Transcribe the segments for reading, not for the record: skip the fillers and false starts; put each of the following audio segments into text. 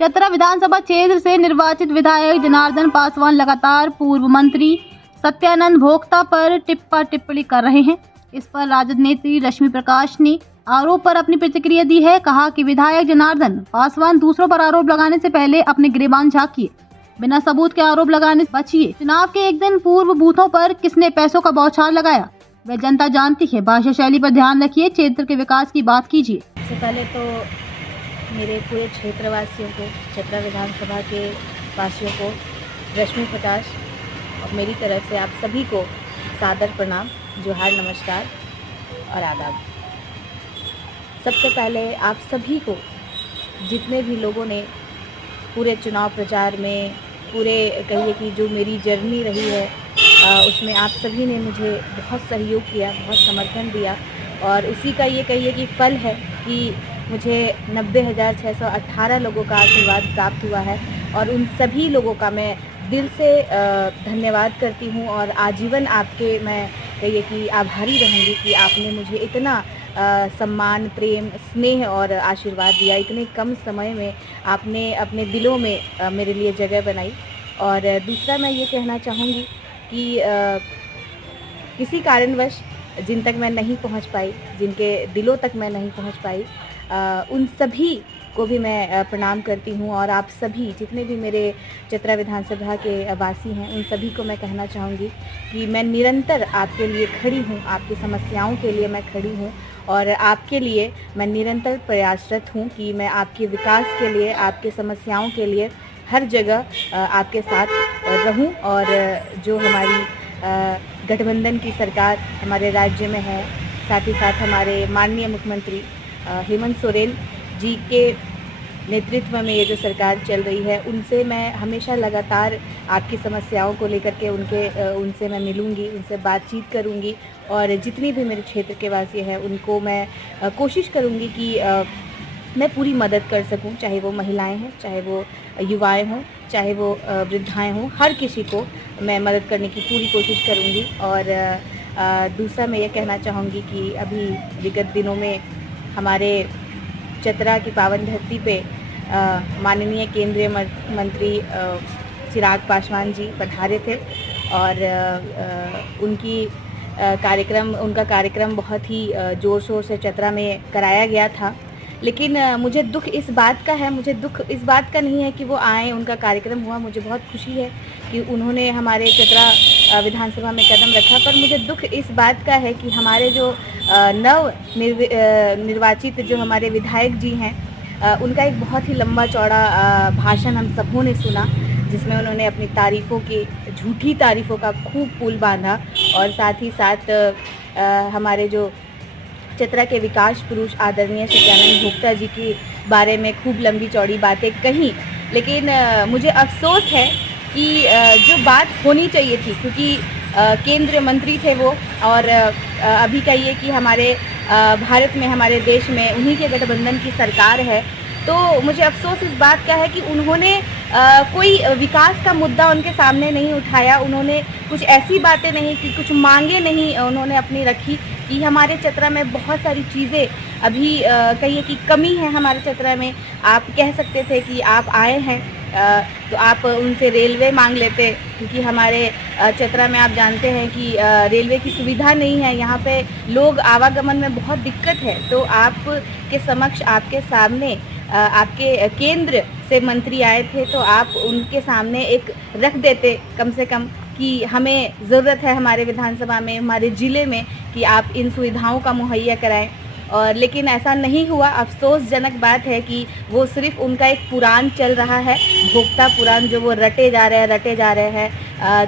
चतरा विधानसभा क्षेत्र से निर्वाचित विधायक जनार्दन पासवान लगातार पूर्व मंत्री सत्यानंद भोक्ता पर टिप्पणी कर रहे हैं। इस पर राजद नेत्री रश्मि प्रकाश ने आरोप पर अपनी प्रतिक्रिया दी है। कहा कि विधायक जनार्दन पासवान दूसरों पर आरोप लगाने से पहले अपने गिरेबान झांकिए, बिना सबूत के आरोप लगाने से बचिए। चुनाव के एक दिन पूर्व बूथों पर किसने पैसों का बौछार लगाया वह जनता जानती है। भाषा शैली पर ध्यान रखिए, क्षेत्र के विकास की बात कीजिए। सबसे पहले तो मेरे पूरे क्षेत्रवासियों को, चतरा विधानसभा के वासियों को रश्मि प्रकाश और मेरी तरफ से आप सभी को सादर प्रणाम, जोहार, नमस्कार और आदाब। सबसे पहले आप सभी को, जितने भी लोगों ने पूरे चुनाव प्रचार में, पूरे कहिए कि जो मेरी जर्नी रही है उसमें आप सभी ने मुझे बहुत सहयोग किया, बहुत समर्थन दिया और उसी का ये कहिए कि फल है कि मुझे 90,618 लोगों का आशीर्वाद प्राप्त हुआ है और उन सभी लोगों का मैं दिल से धन्यवाद करती हूँ और आजीवन आपके मैं कहिए कि आभारी रहूँगी कि आपने मुझे इतना सम्मान, प्रेम, स्नेह और आशीर्वाद दिया। इतने कम समय में आपने अपने दिलों में मेरे लिए जगह बनाई। और दूसरा मैं ये कहना चाहूँगी कि किसी कारणवश जिन तक मैं नहीं पहुंच पाई, जिनके दिलों तक मैं नहीं पहुंच पाई, उन सभी को भी मैं प्रणाम करती हूं और आप सभी जितने भी मेरे चतरा विधानसभा के वासी हैं उन सभी को मैं कहना चाहूँगी कि मैं निरंतर आपके लिए खड़ी हूं, आपकी समस्याओं के लिए मैं खड़ी हूं और आपके लिए मैं निरंतर प्रयासरत हूं कि मैं आपके विकास के लिए, आपके समस्याओं के लिए हर जगह आपके साथ रहूं। और जो हमारी गठबंधन की सरकार हमारे राज्य में है, साथ ही साथ हमारे माननीय मुख्यमंत्री हेमंत सोरेन जी के नेतृत्व में ये जो सरकार चल रही है, उनसे मैं हमेशा लगातार आपकी समस्याओं को लेकर के उनसे मैं मिलूंगी, उनसे बातचीत करूंगी और जितनी भी मेरे क्षेत्र के वासी हैं उनको मैं कोशिश करूंगी कि मैं पूरी मदद कर सकूं, चाहे वो महिलाएं हैं, चाहे वो युवाएं हों, चाहे वो वृद्धाएं हों, हर किसी को मैं मदद करने की पूरी कोशिश करूंगी। और दूसरा मैं ये कहना चाहूँगी कि अभी विगत दिनों में हमारे चतरा की पावन धरती पे माननीय केंद्रीय मंत्री चिराग पासवान जी पधारे थे और उनका कार्यक्रम बहुत ही ज़ोर शोर से चतरा में कराया गया था। लेकिन मुझे दुख इस बात का है, मुझे दुख इस बात का नहीं है कि वो आए, उनका कार्यक्रम हुआ, मुझे बहुत खुशी है कि उन्होंने हमारे चतरा विधानसभा में कदम रखा। पर मुझे दुख इस बात का है कि हमारे जो निर्वाचित जो हमारे विधायक जी हैं, उनका एक बहुत ही लंबा चौड़ा भाषण हम सबों ने सुना, जिसमें उन्होंने अपनी तारीफ़ों की, झूठी तारीफ़ों का खूब पुल बांधा और साथ ही साथ हमारे जो चतरा के विकास पुरुष आदरणीय सत्यानंद भोक्ता जी के बारे में खूब लंबी चौड़ी बातें कही। लेकिन मुझे अफसोस है कि जो बात होनी चाहिए थी, क्योंकि केंद्रीय मंत्री थे वो और अभी कहिए कि हमारे भारत में, हमारे देश में उन्हीं के गठबंधन की सरकार है, तो मुझे अफसोस इस बात का है कि उन्होंने कोई विकास का मुद्दा उनके सामने नहीं उठाया। उन्होंने कुछ ऐसी बातें नहीं की, कुछ मांगे नहीं उन्होंने अपनी रखी कि हमारे चतरा में बहुत सारी चीज़ें अभी कहिए कि कमी है हमारे चतरा में। आप कह सकते थे कि आप आए हैं तो आप उनसे रेलवे मांग लेते, क्योंकि हमारे चतरा में आप जानते हैं कि रेलवे की सुविधा नहीं है, यहाँ पे लोग आवागमन में बहुत दिक्कत है। तो आपके समक्ष, आपके सामने आपके केंद्र से मंत्री आए थे तो आप उनके सामने एक रख देते कम से कम कि हमें ज़रूरत है हमारे विधानसभा में, हमारे ज़िले में कि आप इन सुविधाओं का मुहैया कराएं। और लेकिन ऐसा नहीं हुआ। अफसोसजनक बात है कि वो सिर्फ उनका एक पुराण चल रहा है, भोक्ता पुराण, जो वो रटे जा रहे हैं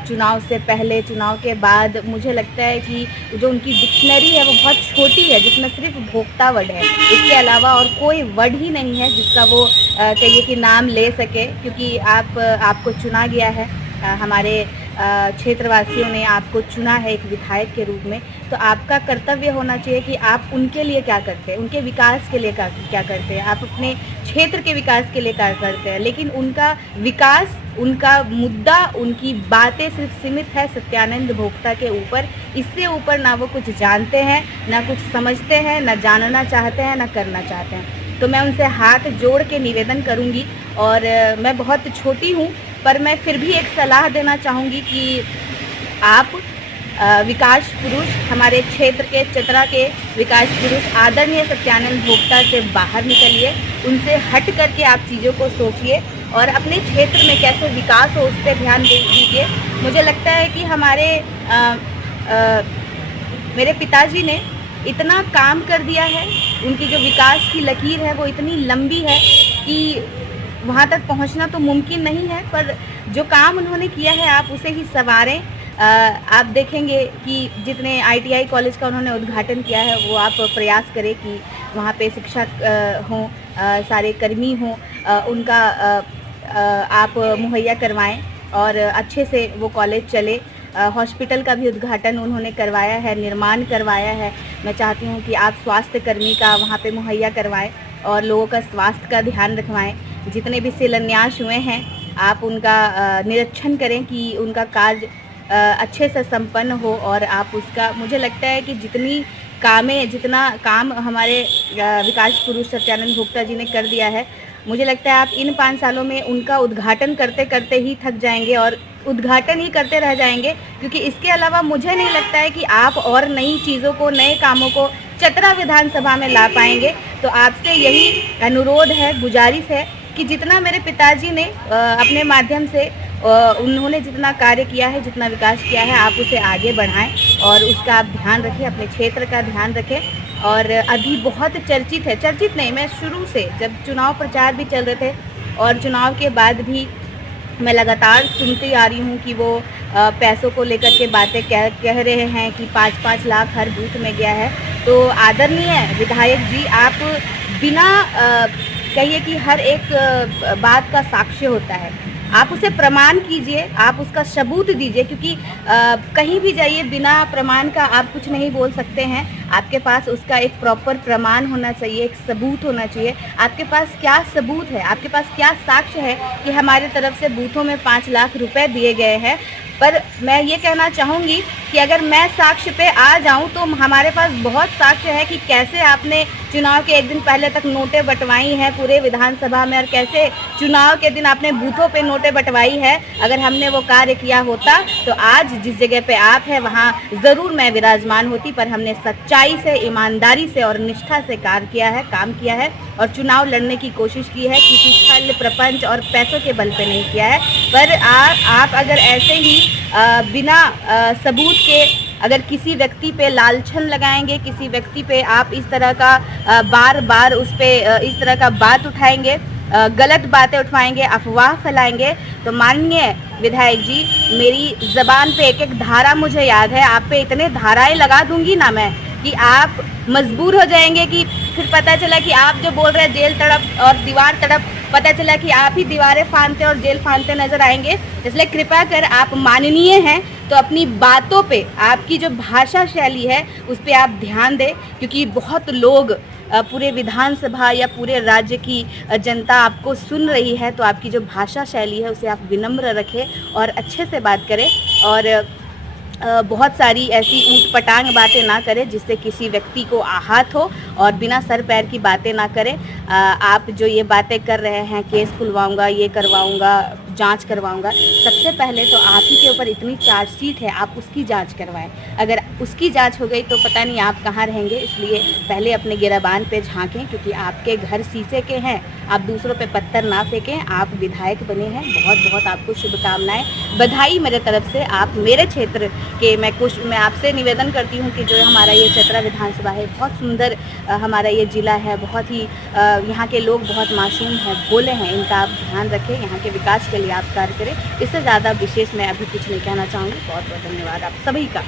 चुनाव से पहले, चुनाव के बाद। मुझे लगता है कि जो उनकी डिक्शनरी है वो बहुत छोटी है, जिसमें सिर्फ भोक्ता वर्ड है, इसके अलावा और कोई वर्ड ही नहीं है जिसका वो कहिए कि नाम ले सके। क्योंकि आपको चुना गया है, हमारे क्षेत्रवासियों ने आपको चुना है एक विधायक के रूप में, तो आपका कर्तव्य होना चाहिए कि आप उनके लिए क्या करते हैं, उनके विकास के लिए क्या करते हैं, आप अपने क्षेत्र के विकास के लिए क्या करते हैं। लेकिन उनका विकास, उनका मुद्दा, उनकी बातें सिर्फ सीमित है सत्यानंद भोक्ता के ऊपर। इससे ऊपर ना वो कुछ जानते हैं, ना कुछ समझते हैं, ना जानना चाहते हैं, ना करना चाहते हैं। तो मैं उनसे हाथ जोड़ के निवेदन करूंगी। और मैं बहुत छोटी हूं, पर मैं फिर भी एक सलाह देना चाहूँगी कि आप विकास पुरुष, हमारे क्षेत्र के चतरा के विकास पुरुष आदरणीय सत्यानंद भोक्ता से बाहर निकलिए, उनसे हट करके आप चीज़ों को सोचिए और अपने क्षेत्र में कैसे विकास हो उस पर ध्यान दीजिए। मुझे लगता है कि मेरे पिताजी ने इतना काम कर दिया है, उनकी जो विकास की लकीर है वो इतनी लंबी है कि वहाँ तक पहुँचना तो मुमकिन नहीं है, पर जो काम उन्होंने किया है आप उसे ही संवारें। आप देखेंगे कि जितने ITI कॉलेज का उन्होंने उद्घाटन किया है वो आप प्रयास करें कि वहाँ पे शिक्षक हों, सारे कर्मी हों, उनका आप मुहैया करवाएं और अच्छे से वो कॉलेज चले। हॉस्पिटल का भी उद्घाटन उन्होंने करवाया है, निर्माण करवाया है। मैं चाहती हूँ कि आप स्वास्थ्य कर्मी का वहाँ पे मुहैया करवाएं और लोगों का स्वास्थ्य का ध्यान रखवाएं। जितने भी शिलान्यास हुए हैं आप उनका निरीक्षण करें कि उनका कार्य अच्छे से संपन्न हो और आप उसका, मुझे लगता है कि जितना काम हमारे विकास पुरुष सत्यानंद भोक्ता जी ने कर दिया है, मुझे लगता है आप इन 5 सालों में उनका उद्घाटन करते करते ही थक जाएंगे और उद्घाटन ही करते रह जाएंगे, क्योंकि इसके अलावा मुझे नहीं लगता है कि आप और नई चीज़ों को, नए कामों को चतरा विधानसभा में ला पाएंगे। तो आपसे यही अनुरोध है, गुजारिश है कि जितना मेरे पिताजी ने अपने माध्यम से उन्होंने जितना कार्य किया है, जितना विकास किया है, आप उसे आगे बढ़ाएं और उसका आप ध्यान रखें, अपने क्षेत्र का ध्यान रखें। और अभी बहुत चर्चित है, चर्चित नहीं, मैं शुरू से जब चुनाव प्रचार भी चल रहे थे और चुनाव के बाद भी मैं लगातार सुनती आ रही हूँ कि वो पैसों को लेकर के बातें कह रहे हैं कि 5-5 लाख हर बूथ में गया है। तो आदरणीय विधायक जी, आप बिना कहिए कि हर एक बात का साक्ष्य होता है, आप उसे प्रमाण कीजिए, आप उसका सबूत दीजिए, क्योंकि कहीं भी जाइए बिना प्रमाण का आप कुछ नहीं बोल सकते हैं। आपके पास उसका एक प्रॉपर प्रमाण होना चाहिए, एक सबूत होना चाहिए। आपके पास क्या सबूत है, आपके पास क्या साक्ष्य है कि हमारी तरफ से बूथों में 5 लाख रुपए दिए गए हैं। पर मैं ये कहना चाहूँगी कि अगर मैं साक्ष्य पे आ जाऊँ तो हमारे पास बहुत साक्ष्य है कि कैसे आपने चुनाव के एक दिन पहले तक नोटें बंटवाई हैं पूरे विधानसभा में और कैसे चुनाव के दिन आपने बूथों पे नोटें बंटवाई है। अगर हमने वो कार्य किया होता तो आज जिस जगह पे आप हैं वहाँ ज़रूर मैं विराजमान होती, पर हमने सच्चाई से, ईमानदारी से और निष्ठा से काम किया है और चुनाव लड़ने की कोशिश की है, किसी छल, प्रपंच और पैसों के बल पे नहीं किया है। पर आप अगर ऐसे ही बिना सबूत के अगर किसी व्यक्ति पे लालछन लगाएंगे, किसी व्यक्ति पे आप इस तरह का बार बार उस पर इस तरह का बात उठाएंगे, गलत बातें उठवाएंगे, अफवाह फैलाएंगे, तो माननीय विधायक जी, मेरी ज़बान पे एक एक धारा मुझे याद है, आप पे इतने धाराएं लगा दूंगी ना मैं कि आप मजबूर हो जाएंगे कि फिर पता चला कि आप जो बोल रहे हैं जेल तड़प और दीवार तड़प, पता चला कि आप ही दीवारें फांदते और जेल फांदते नजर आएंगे। इसलिए कृपया कर, आप माननीय हैं तो अपनी बातों पे, आपकी जो भाषा शैली है उस पर आप ध्यान दें, क्योंकि बहुत लोग पूरे विधानसभा या पूरे राज्य की जनता आपको सुन रही है। तो आपकी जो भाषा शैली है उसे आप विनम्र रखें और अच्छे से बात करें और बहुत सारी ऐसी ऊट पटांग बातें ना करें जिससे किसी व्यक्ति को आहत हो और बिना सर पैर की बातें ना करें। आप जो ये बातें कर रहे हैं, केस खुलवाऊंगा, ये करवाऊंगा, जांच करवाऊंगा, सबसे पहले तो आप ही के ऊपर इतनी चार्जशीट है, आप उसकी जांच करवाएं। अगर उसकी जांच हो गई तो पता नहीं आप कहाँ रहेंगे। इसलिए पहले अपने गिराबान पे झांकें, क्योंकि आपके घर शीशे के हैं, आप दूसरों पे पत्थर ना फेंकें। आप विधायक बने हैं, बहुत बहुत आपको शुभकामनाएं, बधाई मेरे तरफ से। आप मेरे क्षेत्र के, मैं आपसे निवेदन करती हूँ कि जो हमारा ये चतरा विधानसभा है, बहुत सुंदर हमारा ये ज़िला है, बहुत ही यहाँ के लोग बहुत मासूम हैं, भोले हैं, इनका आप ध्यान रखें, यहाँ के विकास के लिए आप कार्य करें। इससे ज़्यादा विशेष मैं अभी कुछ नहीं कहना चाहूँगी। बहुत बहुत धन्यवाद आप सभी का।